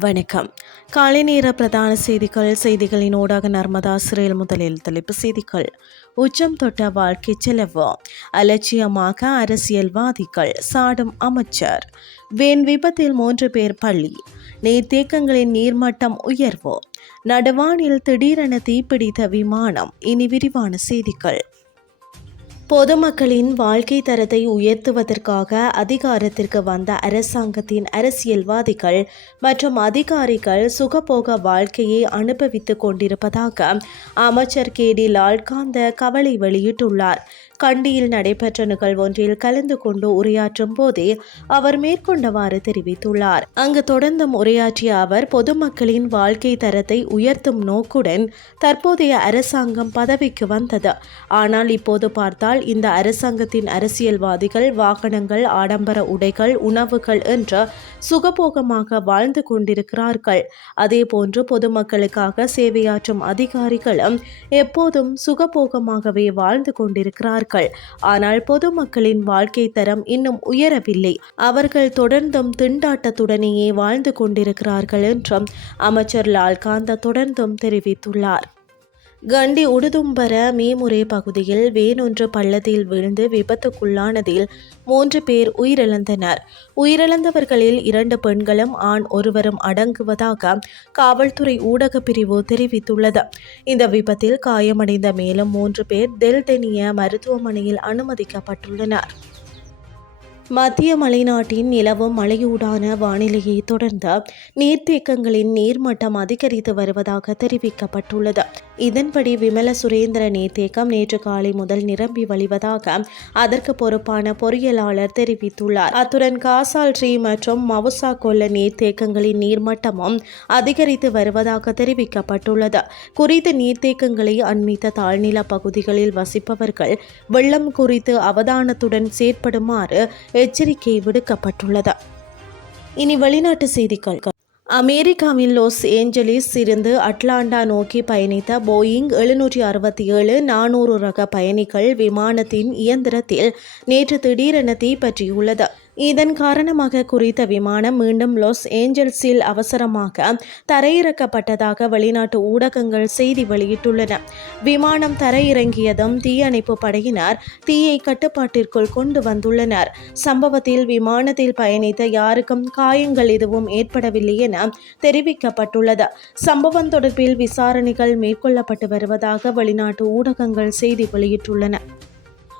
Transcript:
வணக்கம். காலை நேர பிரதான செய்திகள் செய்திகளின் ஊடாக நர்மதா சிறையில் முதலில் தலைப்பு செய்திகள். உச்சம் தொட்ட வாழ்க்கை செலவு. அலட்சியமாக அரசியல்வாதிகள் சாடும் அமைச்சர். வேன் விபத்தில் மூன்று பேர் பள்ளி நீர்த்தேக்கங்களின் நீர்மட்டம் உயர்வு. நடுவானில் திடீரென தீப்பிடித்த விமானம். இனி விரிவான செய்திகள். பொதுமக்களின் வாழ்க்கை தரத்தை உயர்த்துவதற்காக அதிகாரத்திற்கு வந்த அரசாங்கத்தின் அரசியல்வாதிகள் மற்றும் அதிகாரிகள் சுகபோக வாழ்க்கையை அனுபவித்துக் கொண்டிருப்பதாக அமைச்சர் கே டி லால்காந்த கவலை வெளியிட்டுள்ளார். கண்டியில் நடைபெற்ற நிகழ்வொன்றில் கலந்து கொண்டு உரையாற்றும் போதே அவர் மேற்கொண்டவாறு தெரிவித்துள்ளார். அங்கு தொடர்ந்தும் உரையாற்றிய அவர் பொதுமக்களின் வாழ்க்கை தரத்தை உயர்த்தும் நோக்குடன் தற்போதைய அரசாங்கம் பதவிக்கு வந்தது. ஆனால் இப்போது பார்த்தால் இந்த அரசாங்கத்தின் அரசியல்வாதிகள் வாகனங்கள் ஆடம்பர உடைகள் உணவுகள் என்று சுகபோகமாக வாழ்ந்து கொண்டிருக்கிறார்கள். அதேபோன்று பொதுமக்களுக்காக சேவையாற்றும் அதிகாரிகளும் எப்போதும் சுகபோகமாகவே வாழ்ந்து கொண்டிருக்கிறார்கள். ஆனால் பொதுமக்களின் வாழ்க்கை தரம் இன்னும் உயரவில்லை. அவர்கள் தொடர்ந்தும் திண்டாட்டத்துடனேயே வாழ்ந்து கொண்டிருக்கிறார்கள் என்றும் அமைச்சர் லால்காந்த தொடர்ந்தும் தெரிவித்துள்ளார். கண்டி உடுதும்பர மீமுறை பகுதியில் வேனொன்று பள்ளத்தில் விழுந்து விபத்துக்குள்ளானதில் மூன்று பேர் உயிரிழந்தனர். உயிரிழந்தவர்களில் இரண்டு பெண்களும் ஆண் ஒருவரும் அடங்குவதாக காவல்துறை ஊடகப் பிரிவு தெரிவித்துள்ளது. இந்த விபத்தில் காயமடைந்த மேலும் மூன்று பேர் தெல்தெனிய மருத்துவமனையில் அனுமதிக்கப்பட்டுள்ளனர். மத்திய மலைநாட்டின் நிலவும் மழையூடான வானிலையை தொடர்ந்து நீர்த்தேக்கங்களின் நீர்மட்டம் அதிகரித்து வருவதாக தெரிவிக்கப்பட்டுள்ளது. இதன்படி விமல சுரேந்திர நீர்த்தேக்கம் நேற்று காலை முதல் நிரம்பி வழிவதாக அதற்கு பொறுப்பான பொறியியலாளர் தெரிவித்துள்ளார். அத்துடன் காசால் ட்ரீ மற்றும் மவுசா கொல்ல நீர்த்தேக்கங்களின் நீர்மட்டமும் அதிகரித்து வருவதாக தெரிவிக்கப்பட்டுள்ளது. குறித்த நீர்த்தேக்கங்களை அண்மித்த தாழ்நில பகுதிகளில் வசிப்பவர்கள் வெள்ளம் குறித்து அவதானத்துடன் செயற்படுமாறு எச்சரிக்கை விடுக்கப்பட்டுள்ளது. இனி வெளிநாட்டு செய்திகள். அமெரிக்காவின் லாஸ் ஏஞ்சலிஸ் இருந்து அட்லாண்டா நோக்கி பயணித்த போயிங் எழுநூற்றி அறுபத்தி ஏழு நானூறு ரக பயணிகள் விமானத்தின் இயந்திரத்தில் நேற்று திடீரென தீப்பற்றியுள்ளது. இதன் காரணமாக குறித்த விமானம் மீண்டும் லாஸ் ஏஞ்சல்ஸில் அவசரமாக தரையிறக்கப்பட்டதாக வெளிநாட்டு ஊடகங்கள் செய்தி வெளியிட்டுள்ளன. விமானம் தரையிறங்கியதும் தீயணைப்பு படையினர் தீயை கட்டுப்பாட்டிற்குள் கொண்டு வந்துள்ளனர். சம்பவத்தில் விமானத்தில் பயணித்த யாருக்கும் காயங்கள் எதுவும் ஏற்படவில்லை என தெரிவிக்கப்பட்டுள்ளது. சம்பவம் தொடர்பில் விசாரணைகள் மேற்கொள்ளப்பட்டு வருவதாக வெளிநாட்டு ஊடகங்கள் செய்தி வெளியிட்டுள்ளன.